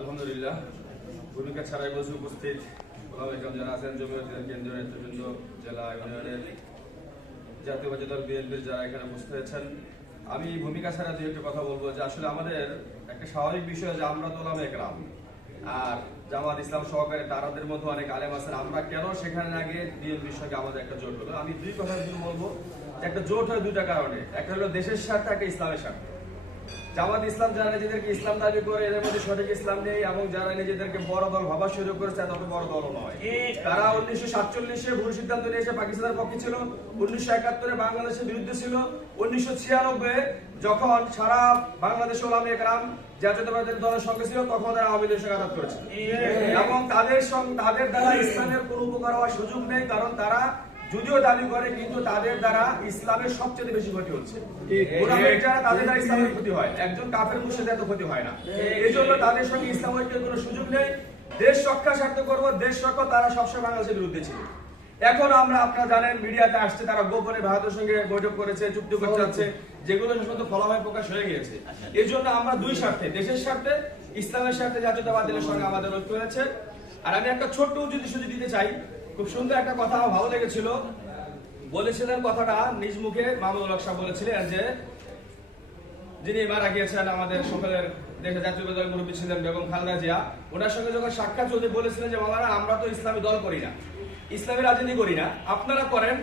আলহামদুলিল্লাহ, ভূমিকা ছাড়াই বসে উপস্থিত যারা আছেন, জমিয়তের কেন্দ্রীয় নেতৃবৃন্দ, জেলা ইউনিয়নের জাতীয়বাদী দল বিএনপির যারা এখানে উপস্থিত হয়েছেন, আমি ভূমিকা ছাড়া দু একটা কথা বলবো যে আসলে আমাদের একটা স্বাভাবিক বিষয় যে আমরা তো ওলামা একরাম আর জামাত ইসলাম সহকারে তারাদের মধ্যে অনেক আলেম আছেন, আমরা কেন সেখানে আগে বিএনপির সঙ্গে আমাদের একটা জোট হলো। আমি দুই কথা বলবো, একটা জোট হয় দুইটা কারণে, একটা হলো দেশের স্বার্থে, একটা ইসলামের স্বার্থে। জামাত ইসলাম যারা নিজেদেরকে ইসলাম দাবি করে এদের মধ্যে সঠিক ইসলাম নেই, এবং যারা নিজেদেরকে বড় দল ভাবা শুরু করেছে তত বড় দল নয়। তারা 1947-এ ভুল সিদ্ধান্ত নিয়েছে, পাকিস্তানের পক্ষে ছিল, 1971-এ বাংলাদেশের বিরুদ্ধে ছিল, 1996-এ যখন সারা বাংলাদেশ ওলামা একরাম জাতীয়তাবাদী দলের সঙ্গে ছিল তখন তারা আওয়ামী লীগের সঙ্গে আঘাত করেছে, এবং তাদের দ্বারা ইসলামের কোনো উপকার হওয়ার সুযোগ নেই, কারণ তারা যদিও দাবি করে কিন্তু তাদের দ্বারা ইসলামের সবচেয়ে বেশি ক্ষতি হচ্ছে। তাদের দ্বারা ইসলামের ক্ষতি হয়, একজন কাফের মুশরিকের এত ক্ষতি হয় না। এই জন্য তাদের সঙ্গে ইসলাম ঐক্যের কোনো সুযোগ নেই। দেশ রক্ষা স্বার্থ করবো, দেশ রক্ষা তারা সবসময় বাংলাদেশের বিরুদ্ধে ছিল। এখন আমরা, আপনারা জানেন, মিডিয়াতে আসছে তারা গোপনে ভারতের সঙ্গে বৈঠক করেছে, চুক্তি করতে যাচ্ছে, যেগুলো সমস্ত ফলাফল প্রকাশ হয়ে গিয়েছে। এই জন্য আমরা দুই স্বার্থে, দেশের স্বার্থে, ইসলামের স্বার্থে জাতীয়তাবাদীদের সঙ্গে আমাদের ঐক্য হয়েছে। আর আমি একটা ছোট্ট সুযোগ দিতে চাই, খুব সুন্দর একটা কথা আমার ভালো লেগেছিল, বলেছিলেন কথাটা নিজ মুখে মাহমুদুল হক সাহেব বলেছিলেন যে যিনি মারা গিয়েছেন আমাদের সকলের দেশের জাতীয় দলের মুরব্বী ছিলেন বেগম খালেদা জিয়া, ওনার সঙ্গে যখন সাক্ষাৎ চলতে বলেছিলেন যে মামারা আমরা তো ইসলামী দল করি না, ইসলামী রাজনীতি করি না, আপনারা করেন,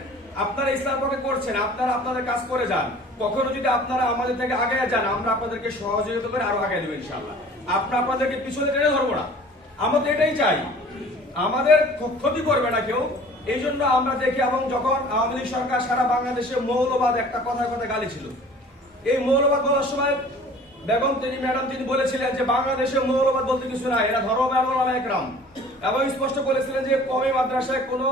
আপনারা ইসলাম পক্ষে করছেন, আপনারা আপনাদের কাজ করে যান, কখনো যদি আপনারা আমাদের থেকে আগে যান আমরা আপনাদেরকে সহযোগিতা করে আরো আগে দেবো ইনশাআল্লাহ, আপনাদেরকে পিছনে টেনে ধরবো না, আমরা তো এটাই চাই, আমাদের ক্ষতি করবে না কেউ। এই জন্য আমরা দেখি, এবং যখন আওয়ামী লীগ সরকার সারা বাংলাদেশে মৌলবাদ একটা কথায় কথা গালি ছিল, এই মৌলবাদ বলার সময় বেগম ম্যাডাম তিনি বলেছিলেন যে বাংলাদেশে মৌলবাদ বলতে কিছু নাই, এরা ধর্ম ওলামা একরাম, এবং স্পষ্ট বলেছিলেন যে কওমি মাদ্রাসায় কোনো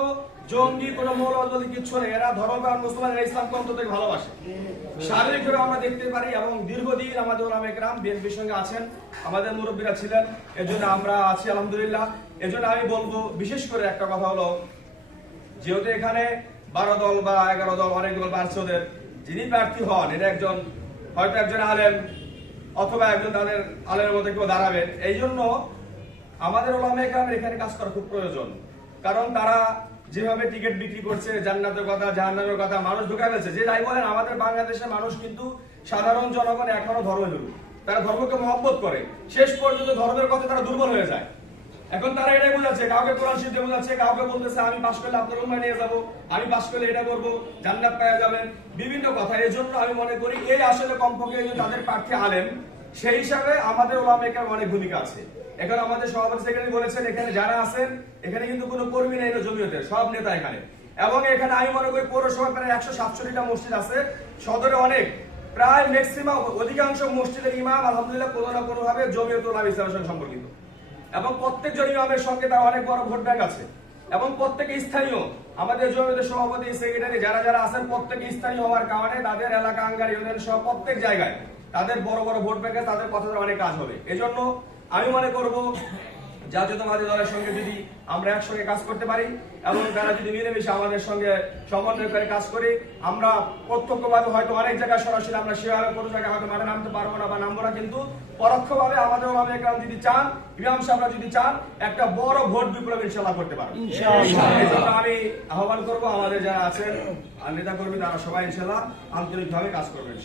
জঙ্গি কোনো মৌলবাদ বলতে কিছু নেই, এরা ধর্ম মুসলমান, এরা ইসলামকে অন্তত ভালোবাসে। শারীরিকভাবে আমরা দেখতে পারি, এবং দীর্ঘদিন আমাদের ওলামা একরাম বিএনপির সঙ্গে আছেন, আমাদের মুরব্বীরা ছিলেন, এজন্য আমরা আছি আলহামদুলিল্লাহ। এজন্য আমি বলবো, বিশেষ করে একটা কথা হলো, যেহেতু এখানে 12 দল বা 11 দল অনেক দল বাড়ছে, ওদের যিনি প্রার্থী হন এটা হয়তো একজন আলেম অথবা একজন তাদের আলেমের মধ্যে কেউ দাঁড়াবেন। এই জন্য আমাদের ওলামা একরামের এখানে কাজ করা খুব প্রয়োজন, কারণ তারা যেভাবে টিকিট বিক্রি করছে, জান্নাতের কথা জাহান্নামের কথা মানুষ ঢুকে ফেলছে। যে যাই বলেন, আমাদের বাংলাদেশের মানুষ কিন্তু সাধারণ জনগণ এখনো ধর্মভীরু, তারা ধর্মকে মহব্বত করে, শেষ পর্যন্ত ধর্মের কথা তারা দুর্বল হয়ে যায়। এখন তারা এটাই বোঝাচ্ছে, কাউকে কোরআন শিখতে বোঝাচ্ছে, কাউকে বলতেছে আমি পাশ করলে আপনার উম্মায় নিয়ে যাবো, আমি পাশ করলে এটা করবো, জান্নাত পাওয়া যাবেন, বিভিন্ন কথা। এই জন্য আমি মনে করি এই আসলে কমপক্ষে তাদের প্রার্থী আলেম, সেই হিসাবে আমাদের ওলামা একরাম অনেক ভূমিকা আছে। এখন আমাদের সভাপতি সেক্রেটারি বলেছেন এখানে যারা আছেন, এখানে কিন্তু কোনো কর্মী নেই জমিয়তের, সব নেতা এখানে। এবং এখানে আমি মনে করি পৌরসভা প্রায় 167টা মসজিদ আছে, সদরে অনেক, প্রায় ম্যাক্সিমাম অধিকাংশ মসজিদের ইমাম আলহামদুলিল্লাহ কোনো না কোনো ভাবে জমিয়ত ওলামা ইসলামের সঙ্গে সম্পর্কিত, এবং প্রত্যেকজন ইমামের সঙ্গে তার অনেক বড় ভোট ব্যাংক আছে, এবং প্রত্যেকে স্থানীয়। আমাদের জমিয়তের সভাপতি সেক্রেটারি যারা আছেন প্রত্যেকে স্থানীয় হওয়ার কারণে তাদের এলাকা আঙ্গার ইউনিয়ন সহ প্রত্যেক জায়গায় তাদের বড় বড় ভোট ব্যাংকে তাদের কথা অনেক কাজ হবে। এজন্য আমি মনে করব জাতীয়তাবাদী দলের সঙ্গে যদি আমরা একসঙ্গে কাজ করতে পারি, এবং তারা যদি মিলেমিশে আমাদের সঙ্গে সমন্বয় করে কাজ করি, আমরা প্রত্যক্ষভাবে হয়তো অনেক জায়গায় সরাসরি আমরা সেভাবে কোনো জায়গায় হয়তো মাঠে নামতে পারবো না বা নামবো না, কিন্তু পরোক্ষভাবে আমাদের ওলামা একরাম যদি চান, ইমাম সাহেবরা যদি চান, একটা বড় ভোট বিপ্লব ইনশাআল্লাহ করতে পারবো। এই জন্য আমি আহ্বান করবো আমাদের যারা আছেন নেতা কর্মী, তারা সবাই ইনশাআল্লাহ আন্তরিকভাবে কাজ করবেন।